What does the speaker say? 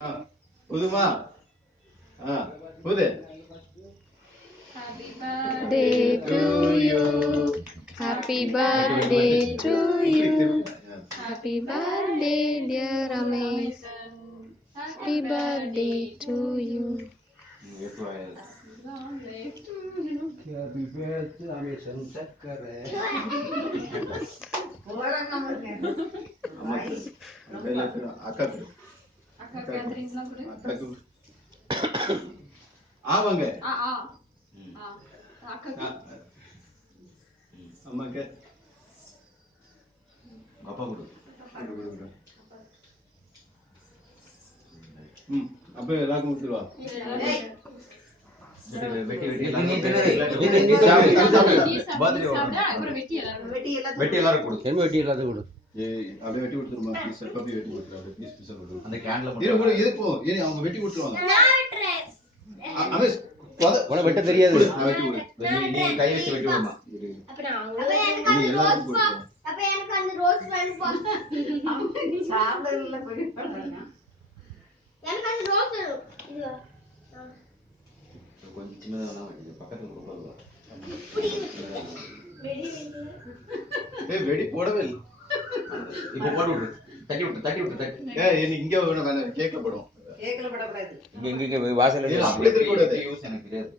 ஊதுமா ஊது. Happy birthday to you. Happy birthday to you. Happy birthday dear Ramesh. Happy birthday to you. Happy birthday Ramesh Sankare. ஆமாங்க அம்மாக்கு அப்பா கொடு. அப்ப எல்லாருக்கும் கொடுத்துருவா. வெட்டி எல்லாரும் கொடு. வெட்டி எல்லாரும் கொடு. அப்படியே வெட்டி கொடுத்துருமா. பீஸ் கப்பி வெட்டி கொடுத்துரு. பீஸ் பீஸ் கொடு. அந்த கேன்ல மட்டும் இது போ. ஏய் அவங்க வெட்டி கொடுத்துருவாங்க. அவன் உன வெட்ட தெரியாது. வெட்டி கொடு. நீ கை வச்சு வெட்டி விடுமா. அப்ப நான் எல்லாரும் கொடு. அப்ப எனக்கு அந்த ரோஸ் வேணும் பா. சாப்பிடல போய் பண்ணா. எனக்கு அந்த ரோஸ் வேணும். இது கொஞ்சம் சின்னதா வேணா வெட்டி பக்கத்துல போடுவா. வெடி போடவே இல்லை. இப்போ போட்டு விடு. தட்டி விட்டு. ஏய் இங்க வேணாம் கேக்ல போடுவோம். கேக்ல போடக்கூடாது. இங்க வாசல்ல அப்படியே திருப்பி விடாதே. யூஸ் எனக்கு தெரியாது.